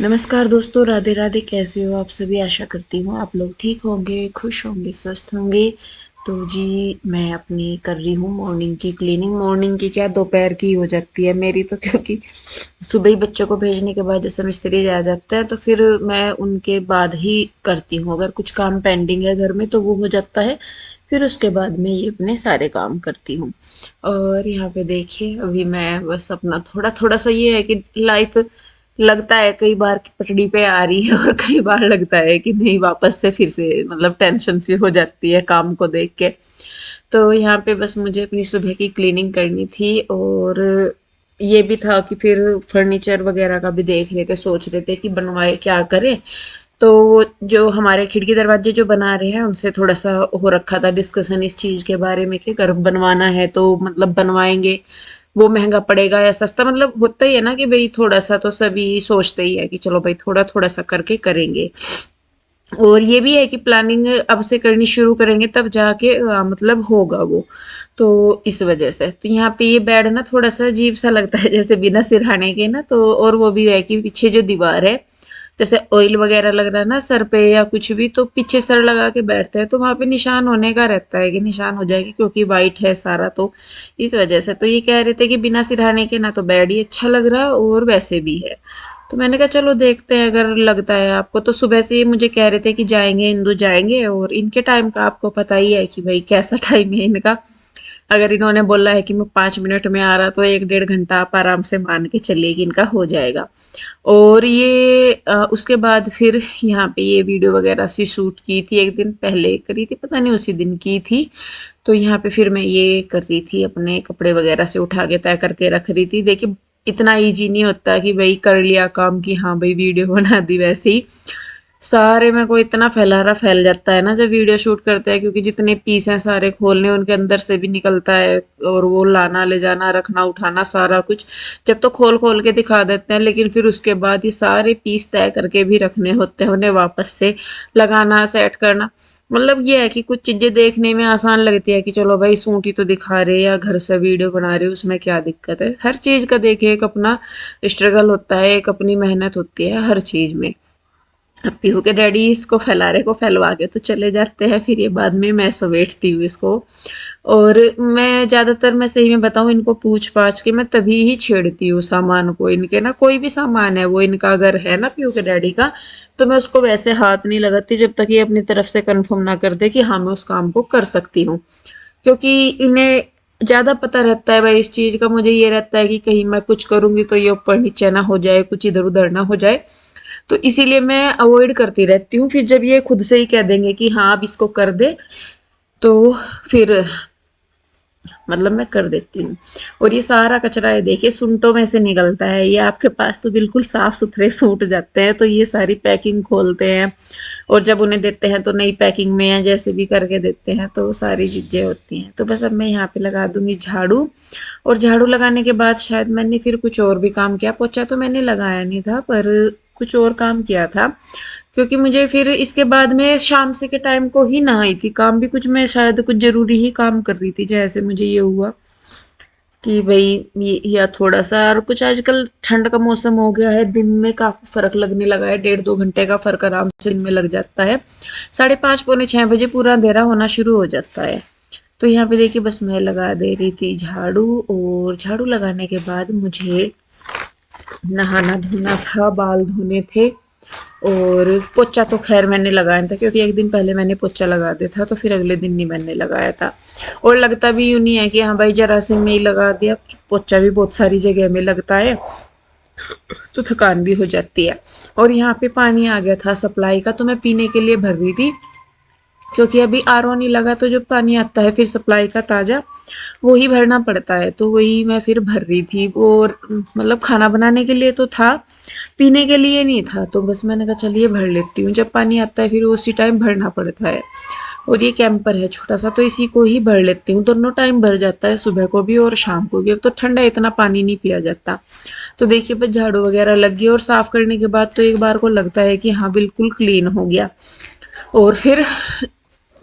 नमस्कार दोस्तों, राधे राधे। कैसे हो आप सभी? आशा करती हूँ आप लोग ठीक होंगे, खुश होंगे, स्वस्थ होंगे। तो जी, मैं अपनी कर रही हूँ मॉर्निंग की क्लीनिंग। मॉर्निंग की क्या, दोपहर की हो जाती है मेरी तो, क्योंकि सुबह ही बच्चों को भेजने के बाद जैसे मिस्त्री आ जाते हैं तो फिर मैं उनके बाद ही करती हूँ। अगर कुछ काम पेंडिंग है घर में तो वो हो जाता है, फिर उसके बाद मैं ये अपने सारे काम करती हूँ। और यहाँ पे देखिए, अभी मैं बस अपना थोड़ा थोड़ा सा ये है कि लाइफ लगता है कई बार कि पटड़ी पे आ रही है और कई बार लगता है कि नहीं, वापस से फिर से मतलब टेंशन सी हो जाती है काम को देख के। तो यहाँ पे बस मुझे अपनी सुबह की क्लीनिंग करनी थी, और ये भी था कि फिर फर्नीचर वगैरह का भी देख रहे थे, सोच रहे थे कि बनवाए क्या करें। तो जो हमारे खिड़की दरवाजे जो बना रहे हैं उनसे थोड़ा सा हो रखा था डिस्कशन इस चीज के बारे में कि अगर बनवाना है तो मतलब बनवाएंगे, वो महंगा पड़ेगा या सस्ता। मतलब होता ही है ना कि भाई थोड़ा सा तो सभी सोचते ही है कि चलो भाई थोड़ा थोड़ा सा करके करेंगे। और ये भी है कि प्लानिंग अब से करनी शुरू करेंगे तब जाके मतलब होगा वो। तो इस वजह से तो यहाँ पे ये बेड ना थोड़ा सा अजीब सा लगता है, जैसे बिना सिरहाने के ना। तो और वो भी है कि पीछे जो दीवार है, जैसे ऑयल वगैरह लग रहा है ना सर पे या कुछ भी, तो पीछे सर लगा के बैठते हैं तो वहां पे निशान होने का रहता है कि निशान हो जाएगी, क्योंकि वाइट है सारा। तो इस वजह से तो ये कह रहे थे कि बिना सिरहाने के ना तो बेड ही अच्छा लग रहा और वैसे भी है। तो मैंने कहा चलो देखते हैं, अगर लगता है आपको। तो सुबह से ही मुझे कह रहे थे कि जाएंगे, इंदु जाएंगे। और इनके टाइम का आपको पता ही है कि भाई कैसा टाइम है इनका। अगर इन्होंने बोला है कि मैं 5 मिनट में आ रहा, तो 1 डेढ़ घंटा आप आराम से मान के चलिए कि इनका हो जाएगा। और ये उसके बाद फिर यहाँ पे ये वीडियो वगैरह सी शूट की थी, एक दिन पहले करी थी, पता नहीं उसी दिन की थी। तो यहाँ पे फिर मैं ये कर रही थी, अपने कपड़े वगैरह से उठा के तय करके रख रही थी। देखिए, इतना इजी नहीं होता कि भाई कर लिया काम कि हाँ भाई वीडियो बना दी। वैसे ही सारे में कोई इतना फैलारा फैल जाता है ना जब वीडियो शूट करते हैं, क्योंकि जितने पीस हैं सारे खोलने, उनके अंदर से भी निकलता है। और वो लाना ले जाना रखना उठाना सारा कुछ, जब तो खोल खोल के दिखा देते हैं, लेकिन फिर उसके बाद ये सारे पीस तय करके भी रखने होते हैं, उन्हें वापस से लगाना सेट करना। मतलब ये है कि कुछ चीजें देखने में आसान लगती है कि चलो भाई सूट ही तो दिखा रहे या घर से वीडियो बना रहे, उसमें क्या दिक्कत है। हर चीज का देखिए एक अपना स्ट्रगल होता है, एक अपनी मेहनत होती है हर चीज में। अब पीहू के डैडी इसको फैलारे को फैलवा के तो चले जाते हैं, फिर ये बाद में मैं समेटती हूँ इसको। और मैं ज्यादातर, मैं सही में बताऊं, इनको पूछ पाछ के मैं तभी ही छेड़ती हूँ सामान को इनके ना। कोई भी सामान है वो इनका अगर है ना पीहू के डैडी का, तो मैं उसको वैसे हाथ नहीं लगाती जब तक ये अपनी तरफ से कंफर्म ना कर दे कि हाँ मैं उस काम को कर सकती हूँ। क्योंकि इन्हें ज्यादा पता रहता है भाई इस चीज का। मुझे ये रहता है कि कहीं मैं कुछ करूंगी तो ये ऊपर नीचे ना हो जाए, कुछ इधर उधर ना हो जाए। तो इसीलिए मैं अवॉइड करती रहती हूँ। फिर जब ये खुद से ही कह देंगे कि हाँ अब इसको कर दे, तो फिर मतलब मैं कर देती हूँ। और ये सारा कचरा है देखिए सूटों में से निकलता है, ये आपके पास तो बिल्कुल साफ सुथरे सूट जाते हैं, तो ये सारी पैकिंग खोलते हैं। और जब उन्हें देते हैं तो नई पैकिंग में या जैसे भी करके देते हैं, तो सारी चीजें होती हैं। तो बस अब मैं यहाँ पे लगा दूंगी झाड़ू। और झाड़ू लगाने के बाद शायद मैंने फिर कुछ और भी काम किया। पोछा तो मैंने लगाया नहीं था, पर कुछ और काम किया था। क्योंकि मुझे फिर इसके बाद में शाम से के टाइम को ही नहाई थी। काम भी कुछ, मैं शायद कुछ जरूरी ही काम कर रही थी, जैसे मुझे ये हुआ कि भाई ये या थोड़ा सा। और कुछ आजकल ठंड का मौसम हो गया है, दिन में काफी फर्क लगने लगा है, 1.5 2 घंटे का फर्क आराम से दिन में लग जाता है। 5:30 पौने 6 बजे पूरा अंधेरा होना शुरू हो जाता है। तो यहाँ पे देखिए बस मैं लगा दे रही थी झाड़ू। और झाड़ू लगाने के बाद मुझे नहाना धोना था, बाल धोने थे। और पोछा तो खैर मैंने लगाया था, क्योंकि एक दिन पहले मैंने पोछा लगा दिया था, तो फिर अगले दिन नहीं मैंने लगाया था। और लगता भी यूं नहीं है कि हाँ भाई जरा से मैं ही लगा दिया, पोछा भी बहुत सारी जगह में लगता है, तो थकान भी हो जाती है। और यहाँ पे पानी आ गया था सप्लाई का, तो मैं पीने के लिए भर रही थी। क्योंकि अभी आरओ नहीं लगा, तो जो पानी आता है फिर सप्लाई का ताजा, वो ही भरना पड़ता है। तो वही मैं फिर भर रही थी। और मतलब खाना बनाने के लिए तो था, पीने के लिए नहीं था। तो बस मैंने कहा चलिए भर लेती हूँ, जब पानी आता है फिर उसी टाइम भरना पड़ता है। और ये कैंपर है छोटा सा, तो इसी को ही भर लेती हूँ। दोनों टाइम भर जाता है, सुबह को भी और शाम को भी। अब तो ठंडा है, इतना पानी नहीं पिया जाता। तो देखिए बस झाड़ू वगैरह लग गई, और साफ करने के बाद तो एक बार को लगता है कि हाँ बिल्कुल क्लीन हो गया। और फिर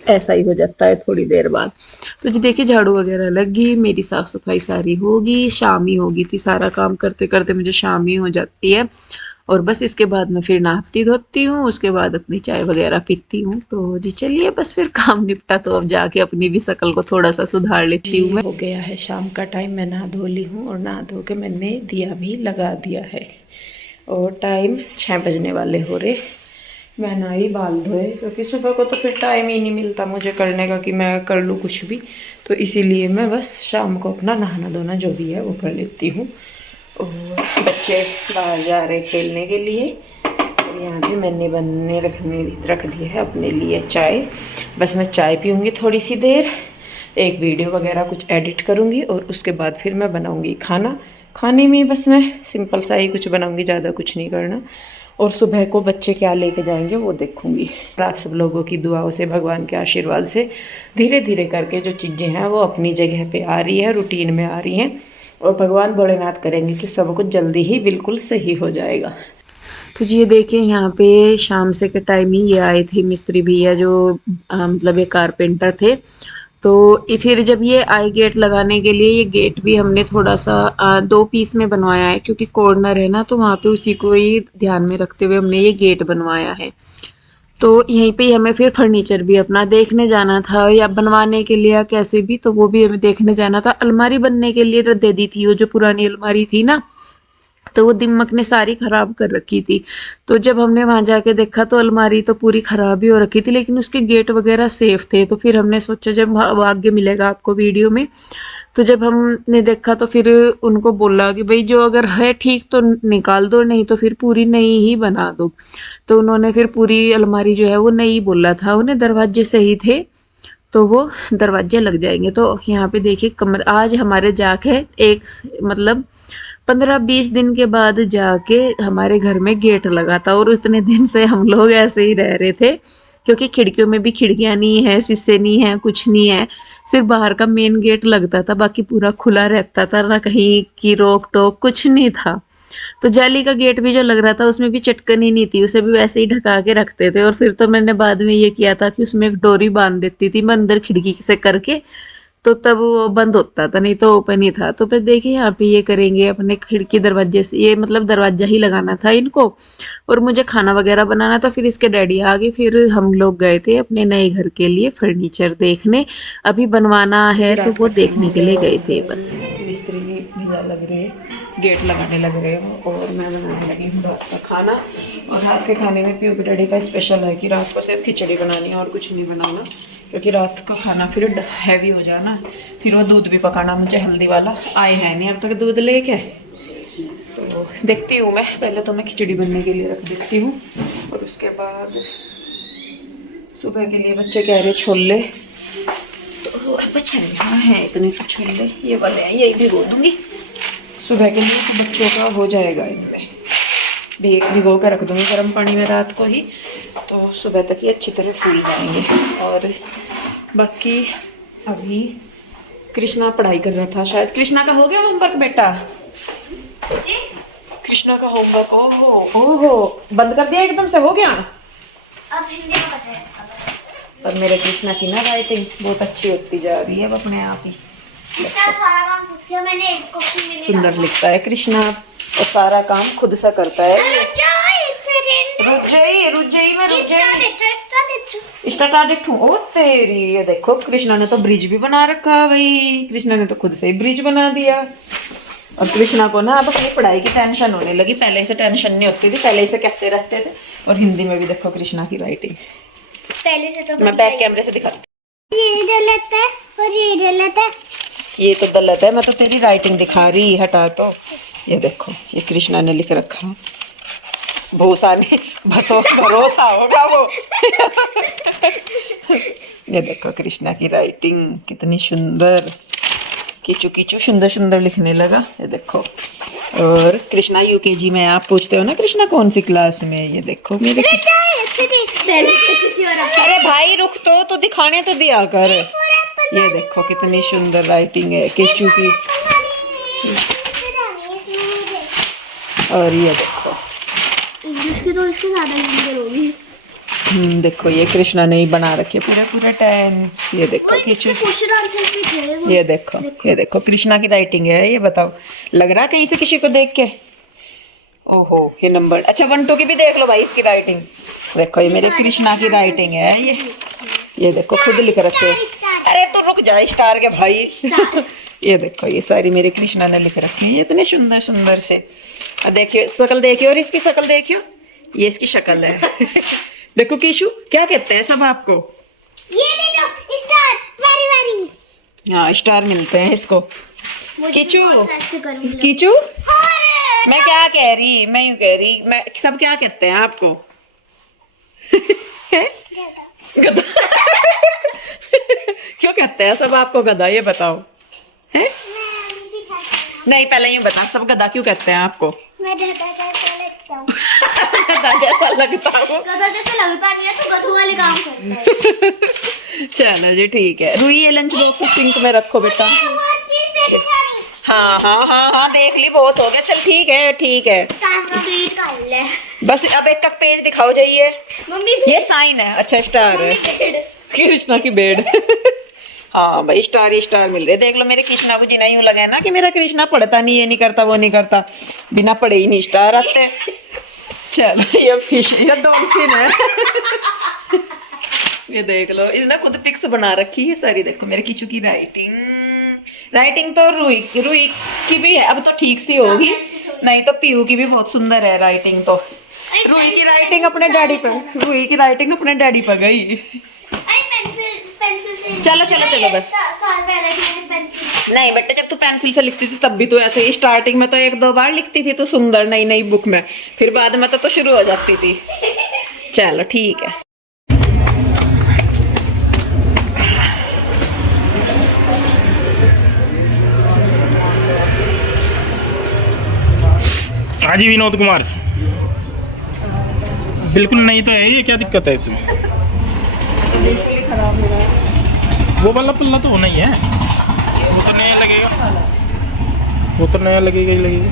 ऐसा ही हो जाता है थोड़ी देर बाद। तो जी देखिए झाड़ू वगैरह लग गई, मेरी साफ सफाई सारी होगी। शाम ही होगी थी, सारा काम करते करते मुझे शाम ही हो जाती है। और बस इसके बाद मैं फिर नहाती धोती हूँ, उसके बाद अपनी चाय वगैरह पीती हूँ। तो जी चलिए बस फिर काम निपटा तो अब जाके अपनी भी शक्ल को थोड़ा सा सुधार लेती हूँ मैं। हो गया है शाम का टाइम, मैं नहा धो ली हूँ और नहा धो के मैंने दिया भी लगा दिया है और टाइम 6 बजने वाले हो रहे। मैं नहाई बाल धोए क्योंकि सुबह को तो फिर टाइम ही नहीं मिलता मुझे करने का कि मैं कर लूँ कुछ भी, तो इसीलिए मैं बस शाम को अपना नहाना धोना जो भी है वो कर लेती हूँ। और बच्चे बाहर जा रहे खेलने के लिए और यहाँ भी मैंने बनने रख दी है अपने लिए चाय। बस मैं चाय पीऊँगी थोड़ी सी देर, एक वीडियो वगैरह कुछ एडिट करूँगी और उसके बाद फिर मैं बनाऊँगी खाना। खाने में बस मैं सिंपल सा ही कुछ बनाऊँगी, ज़्यादा कुछ नहीं करना। और सुबह को बच्चे क्या लेके जाएंगे वो देखूँगी। आप सब लोगों की दुआओं से, भगवान के आशीर्वाद से धीरे धीरे करके जो चीज़ें हैं वो अपनी जगह पे आ रही है, रूटीन में आ रही हैं और भगवान भोलेनाथ करेंगे कि सब कुछ जल्दी ही बिल्कुल सही हो जाएगा। तो जी ये देखिए यहाँ पे शाम से के टाइम ही ये आए थे मिस्त्री भैया जो मतलब ये कारपेंटर थे। तो फिर जब ये आए गेट लगाने के लिए, ये गेट भी हमने थोड़ा सा 2 पीस में बनवाया है क्योंकि कॉर्नर है ना, तो वहाँ पे उसी को ही ध्यान में रखते हुए हमने ये गेट बनवाया है। तो यहीं पे ही हमें फिर फर्नीचर भी अपना देखने जाना था या बनवाने के लिए या कैसे भी, तो वो भी हमें देखने जाना था। अलमारी बनने के लिए दे दी थी, वो जो पुरानी अलमारी थी ना, तो वो दीमक ने सारी खराब कर रखी थी। तो जब हमने वहाँ जाके देखा तो अलमारी तो पूरी खराब ही हो रखी थी, लेकिन उसके गेट वगैरह सेफ थे। तो फिर हमने सोचा जब भाग्य मिलेगा आपको वीडियो में, तो जब हमने देखा तो फिर उनको बोला कि भाई जो अगर है ठीक तो निकाल दो, नहीं तो फिर पूरी नई ही बना दो। तो उन्होंने फिर पूरी अलमारी जो है वो नई बोला था, उन्हें दरवाजे सही थे तो वो दरवाजे लग जाएंगे। तो यहाँ पे देखिए कमर आज हमारे जाके एक मतलब 15-20 दिन के बाद जाके हमारे घर में गेट लगा था और उतने दिन से हम लोग ऐसे ही रह रहे थे क्योंकि खिड़कियों में भी खिड़कियां नहीं है, शीशे नहीं है, कुछ नहीं है, सिर्फ बाहर का मेन गेट लगता था, बाकी पूरा खुला रहता था, ना कहीं की रोक टोक कुछ नहीं था। तो जाली का गेट भी जो लग रहा था उसमें भी चटकन ही नहीं थी, उसे भी वैसे ही ढका के रखते थे। और फिर तो मैंने बाद में ये किया था कि उसमें एक डोरी बांध देती थी मैं अंदर खिड़की से करके, तो तब वो बंद होता था, नहीं तो ओपन ही था। तो फिर देखिए यहाँ पे ये करेंगे अपने खिड़की दरवाजे से, ये मतलब दरवाजा ही लगाना था इनको और मुझे खाना वगैरह बनाना था। फिर इसके डैडी आ गए, फिर हम लोग गए थे अपने नए घर के लिए फर्नीचर देखने, अभी बनवाना है तो वो देखने के लिए गए थे बस। मिस्त्री भी लग रहे हैं, गेट लगाने लग रहे हो और मैं बनाने लगी हूँ रात का खाना। और रात के खाने में पीयू के डैडी का स्पेशल है कि रात को सिर्फ खिचड़ी बनानी है और कुछ नहीं बनाना, क्योंकि रात का खाना फिर हैवी हो जाना। फिर वो दूध भी पकाना मुझे हल्दी वाला, आए हैं नहीं अब तक दूध लेके, तो देखती हूँ मैं। पहले तो मैं खिचड़ी बनने के लिए रख देती हूँ और उसके बाद सुबह के लिए बच्चे कह रहे छोले, तो बच्चे यहाँ हैं इतने से छोले, ये वाले हैं, यही भिगो दूँगी सुबह के लिए, तो बच्चों का हो जाएगा इनमें। भिगो कर रख दूँगी गर्म पानी में रात को ही, तो सुबह तक ये अच्छी तरह फूल जाएंगे। और बाकी अभी कृष्णा पढ़ाई कर रहा था शायद। कृष्णा का हो गया होमवर्क बेटा? जी कृष्णा का होमवर्क ओहो बंद कर दिया एकदम से, हो गया? अब हिंदी में बचा है इसका बस। और मेरे कृष्णा की ना राइटिंग बहुत अच्छी होती जा रही है अब अपने आप ही। इसका सारा काम खुद किया मैंने, एक क्वेश्चन में सुंदर लिखता है कृष्णा और सारा काम खुद सा करता है। ओ तेरी, ये देखो कृष्णा ने तो ब्रिज भी बना रखा है भाई, कृष्णा ने तो खुद से ही ब्रिज बना दिया। और कृष्णा को ना अब अपनी पढ़ाई की टेंशन होने लगी, पहले से टेंशन नहीं होती थी, पहले से कहते रहते थे। और हिंदी में भी देखो कृष्णा की राइटिंग, पहले से तो मैं बैक कैमरे से दिखाती, ये गलत है और ये गलत है, ये तो गलत है, मैं तो तेरी राइटिंग दिखा रही, हटा। तो ये देखो ये कृष्णा ने लिख रखा है, भूसा ने भरोसा होगा वो। ये देखो कृष्णा की राइटिंग कितनी सुंदर, किचू किचू सुंदर सुंदर लिखने लगा, ये देखो। और कृष्णा यूकेजी में, आप पूछते हो ना कृष्णा कौन सी क्लास में, ये देखो मेरे। अरे भाई रुक तो दिखाने तो दिया कर। ये देखो कितनी सुंदर राइटिंग है किचू की। और ये देखो इंग्लिश की तो इसके ज्यादा सुंदर होगी। देखो ये कृष्णा ने ही बना रखे पूरे टेंस, ये देखो किचू, ये देखो ये देखो कृष्णा की राइटिंग है। ये बताओ लग रहा कहीं से किसी को देख के? ओहो ये नंबर, अच्छा 1 2 की भी देख लो भाई इसकी राइटिंग। देखो ये मेरे कृष्णा की राइटिंग है ये देखो खुद लिख रखे है। अरे तो रुक जा स्टार के भाई ये देखो ये सारी मेरे कृष्णा ने लिख रखी है इतने सुंदर सुंदर से। अब देखियो शक्ल देखियो और इसकी शक्ल देखियो, ये इसकी शक्ल है देखो कीशु क्या कहते हैं सब आपको, ये देखो स्टार वेरी वेरी। हाँ स्टार मिलते हैं इसको। कीचू करूंगी कीचू मैं क्या कह रही, मैं यूं कह रही, मैं सब क्या कहते हैं आपको गधा क्यों कहते हैं सब आपको गधा, ये बताओ हैं? नहीं पहले यूं बता सब गधा क्यों कहते हैं आपको। मैं गधा जैसा लगता हूँ। गधा जैसा लगता हूँ, गधा जैसा लगता नहीं है तो गधों वाले काम करता है। चलो जी ठीक है। रुई ये लंच बॉक्स सिंक में रखो बेटा। हाँ हाँ हाँ हाँ देख ली बहुत हो गया, चल ठीक है ठीक है काम कंप्लीट कर ले। बस अब एक तक पेज दिखाओ जाइए। मम्मी ये साइन है, अच्छा स्टार है पेड़। कृष्णा की बेड हाँ भाई स्टार ही स्टार मिल रहे। देख लो मेरे कृष्णा को जिना यूं लगा है ना कि मेरा कृष्णा पढ़ता नहीं, ये नहीं करता वो नहीं करता, बिना पढ़े ही नहीं स्टार आते। चलो ये फिश ये डॉल्फिन है ये देख लो इसने खुद पिक्स बना रखी है सारी। देखो मेरे किचू की राइटिंग, राइटिंग तो रुई रुई की भी है अब तो ठीक सी होगी, नहीं तो पीयू की भी बहुत सुंदर है राइटिंग। तो रुई की राइटिंग अपने डैडी पे, रुई की राइटिंग अपने डैडी पे गई। पेंसिल से चलो चलो चलो बस। साल पहले भी मैंने पेंसिल। नहीं बेटे जब तू पेंसिल से लिखती थी तब भी तो ऐसे ही स्टार्टिंग में तो 1 2 बार लिखती थी तो सुंदर नई नई बुक में, फिर बाद में तो शुरू हो जाती थी। चलो ठीक है। हाँ जी विनोद कुमार, बिल्कुल नहीं तो है, ये क्या दिक्कत है इसमें? बिल्कुल ही खराब हो रहा है। वो वाला पल्ला तो होना ही है, वो तो नया लगेगा, वो तो नया लगेगा ही लगेगा।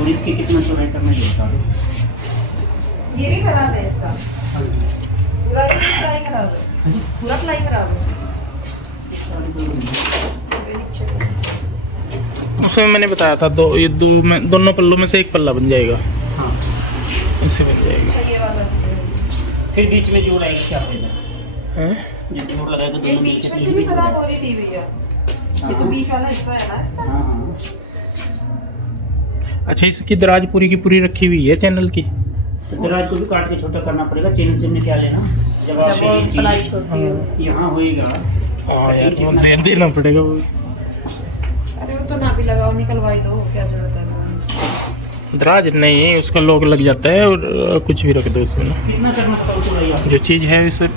और इसकी कितना चौड़ाई करना है? ये भी खराब है इसका, पूरा प्लाई खराब है, पूरा प्लाई खराब है। उसमें मैंने बताया था ये दोनों पल्लों में से एक पल्ला बन जाएगा, हाँ इससे बन जाएगा। ये वाला फिर बीच में जोड़ आएगी क्या फायदा? हैं? जब जोड़ लगाएगा ये दोनों बीच में से भी खराब हो रही थी भैया, ये तो बीच वाला हिस्सा है ना इसका। हाँ हाँ अच्छा इसकी दराज पूरी की पूरी रखी हुई है चैनल की। तो दराज को भी काट के छोटा करना पड़ेगा, चैनल से निकाल लेना जब आप जब वो ये प्लाई चीज़ छोड़ती हो। यहाँ होएगा। हाँ यार वो देना पड़ेगा वो। अरे वो तो ना भी लगाओ निकलवाई दो, क्या जरूरत है। दराज नहीं उसका लॉक लग जाता है और कुछ भी रख दो उसमें ना, कितना करना पड़ता है चौड़ाई आप? जो चीज़ है उसे। है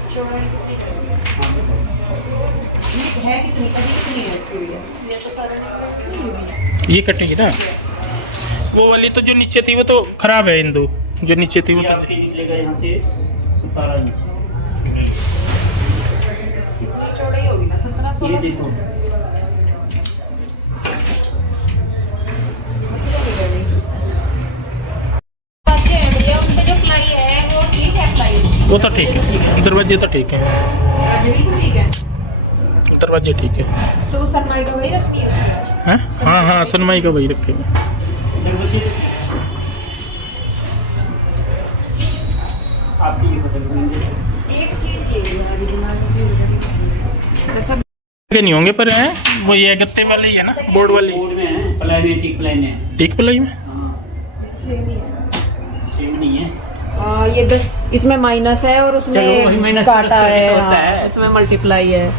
कितनी कितनी है इसकी भैया? ये तो सारे ये कटेंगे ना, वो वाली तो जो नीचे थी वो तो खराब है इंदु, जो नीचे थी वो ये तो। आपके निकलेगा यहाँ से 17 इंच। चौड़ाई होगी ना 17 ये 16। देखो भैया उनपे जो प्लाई है वो ठीक है, प्लाई वो तो ठीक है, दरवाजे तो ठीक है, बिल्कुल ठीक है। दरवाजे ठीक है। तो सनमाई का वही रखती है उसमें। हैं? हाँ हाँ सनमाई का वही रखेंगे। देखो से आपकी ये फोटो एक चीज ये है अभी दिमाग में भी उधर ही सब के नहीं होंगे पर हैं वो ये गत्ते वाले ही है ना, बोर्ड वाले बोर्ड में है, प्लाई में टिक प्लाई में। ठीक प्लाई में। हाँ सेम ही है। सेम नहीं है। ये बस इसमें माइनस है और चलो, वही उसमें माइनस काटा प्लस करके है, तो होता हाँ, है। इसमें मल्टीप्लाई है।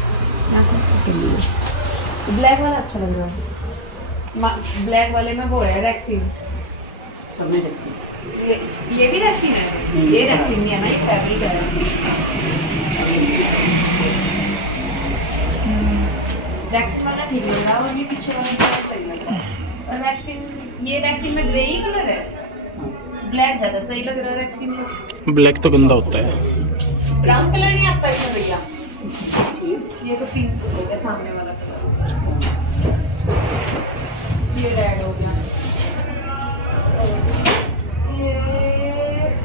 ब्लैक वाला अच्छा लग रहा है, ब्लैक वाले में वो है रैक्सीन। सब में देखिए ये भी रैक्सीन है, ये रैक्सीन नहीं है ना, ये फैब्रिक है। रैक्सीन वाला ठीक लग रहा है और ये पीछे वाला बहुत सही लग रहा है। और रैक्सीन ये रैक्सीन में ग्रे ही कलर है, ब्लैक ज़्यादा सही लग रहा है रैक्सीन में। ब्लैक तो गंदा होता है। ब्राउन कलर नहीं आता इसमें भैया, ये तो पिंक हो गया सामने वाला कलर, ये रेड हो गया, ये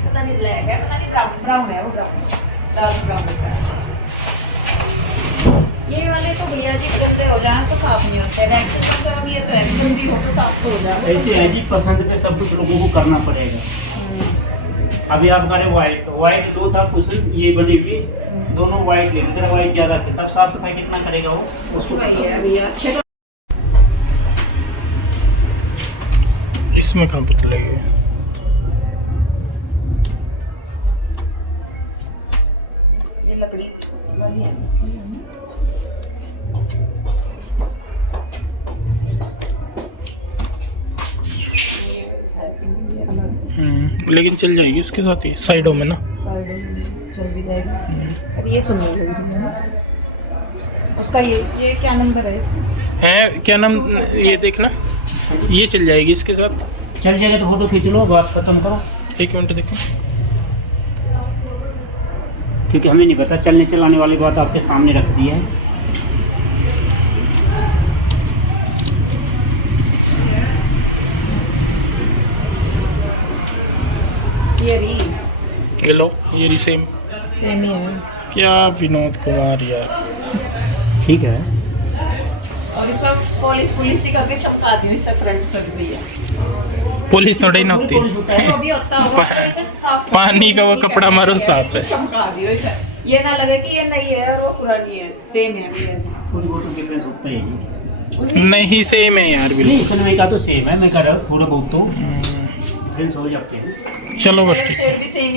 पता नहीं ब्लैक है, पता नहीं ब्राउन ब्राउन है, वो ब्राउन डार्क ब्राउन है। ये वाले तो तो भैया जी गंदे हो जाए तो साफ नहीं होते, रेड ये तो है गंदी हो तो साफ तो हो जाए। ऐसे है जी, पसंद पे सब कुछ लोगों को करना पड़ेगा। अभी आप करें व्हाइट, व्हाइट दो था कुछ ये बनी हुई, दोनों व्हाइट ले, मेरा व्हाइट ज्यादा थे, तब साफ सफाई कितना करेगा वो उसको। वही है भैया, अच्छे इसमें कहाँ पता लगेगा। ये लकड़ी वाली है। लेकिन चल जाएगी उसके साथ ही साइडों में ना। साइडों में चल भी जाएगी। अरे ये सुनने लग रही है उसका, ये क्या नंबर है इसका? है क्या नाम, ये देखना, ये चल जाएगी इसके साथ। चल जाएगा तो फोटो खींच लो, बात खत्म करो। 1 मिनट देखो। क्योंकि हमें नहीं पता, चलने चलाने वाली बात आपके सामने रख दी है। ये री ये लो, ये भी सेम। सेम ही है। क्या विनोद कुमार यार। ठीक है, और इसमें पुलिस ही करके चमकाती हूँ इसे फ्रंट से भैया। पुलिस थोड़ी ना होती है। जो भी होता होगा तो इसे साफ पानी का वो कपड़ा मारो साफ है। चमका दियो इसे, ये ना लगे कि ये नई है और वो पुरानी है, सेम है भैया। थोड़ी बहुत डिफरेंस होता है जी। नहीं सेम है यार नहीं, बिल्कुल। सनवे का तो सेम है, मैं कह रहा हूँ थोड़ा बहुत तो डिफरेंस हो जाते हैं। चलो बस। शेड भी सेम